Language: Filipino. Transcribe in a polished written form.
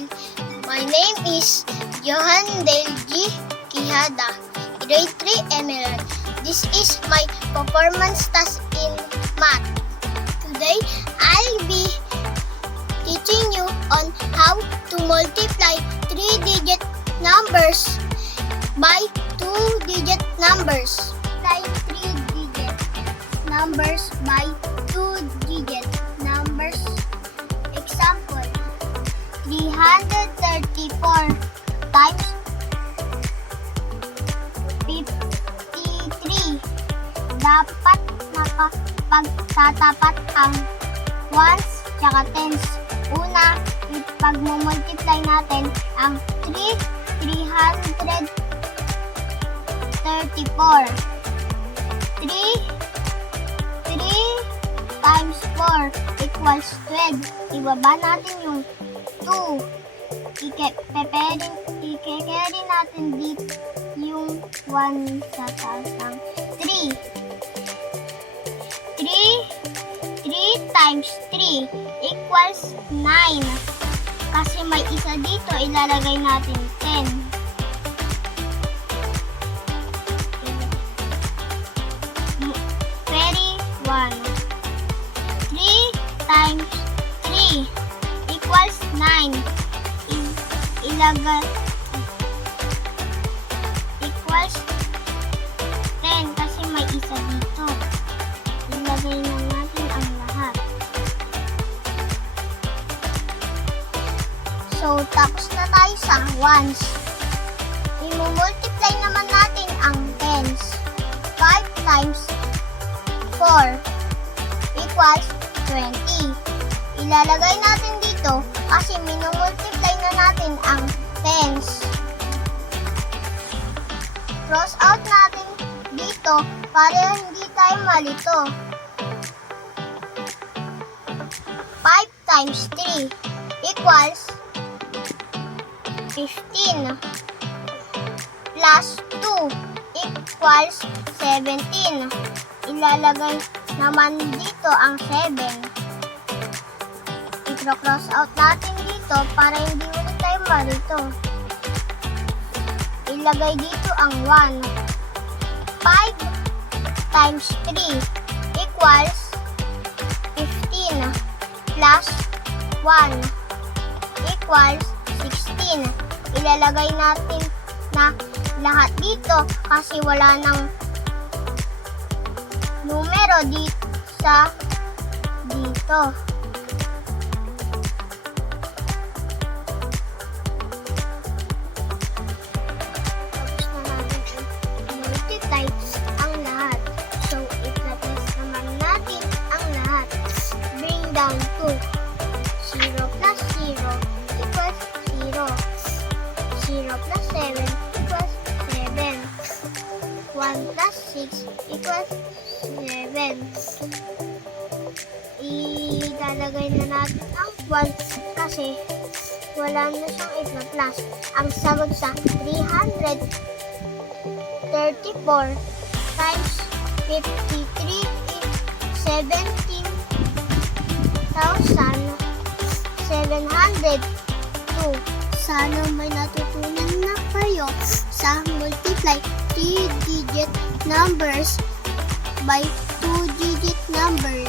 School. My name is Johan Delgi Quijada, Grade 3 Emerald. This is my performance task in math. Today, I'll be teaching you on how to multiply 3-digit numbers by 2-digit numbers. Multiply 3-digit numbers by 2-digit numbers. Example, 334 times 53. Dapat nakapagtatapat ang ones tsaka tens. Una, ipag-multiply natin ang 334. 3 times 4 equals 12. Ibaba natin yung 2. I-carry natin dito yung 1 sa taas ng 3. 3 times 3 equals 9. Kasi may isa dito, ilalagay natin 10. Carry 1. 3 times 3 equals 9. Ilagay equals 10 kasi may isa dito. Ilagay na natin ang lahat. So, tapos na tayo sa ones. I-multiply naman natin ang tens. 5 times 4 equals 20. Ilalagay natin dito kasi minumultiply na natin ang tens. Cross out natin dito para hindi tayo malito. 5 times 3 equals 15 plus 2 equals 17. Ilalagay naman dito ang 7. I-cross out natin dito para hindi ulit tayo malito. Ilagay dito ang 1. 5 times 3 equals 15 plus 1 equals 16. Ilalagay natin na lahat dito kasi wala nang numero dito sa dito. Tapos na natin i-multiply ang lahat. So, i-plus naman natin ang lahat. Bring down to 0 plus 0 equals 0. 0 plus 7 equals 7. 1 plus 6 equals 7. Ilalagay na natin ang 1 kasi wala na siyang i-plus. Ang sagot sa 334 times 53 is 17,702. Sana may natutunan na kayo sa multiply 3-digit numbers by 2-digit numbers.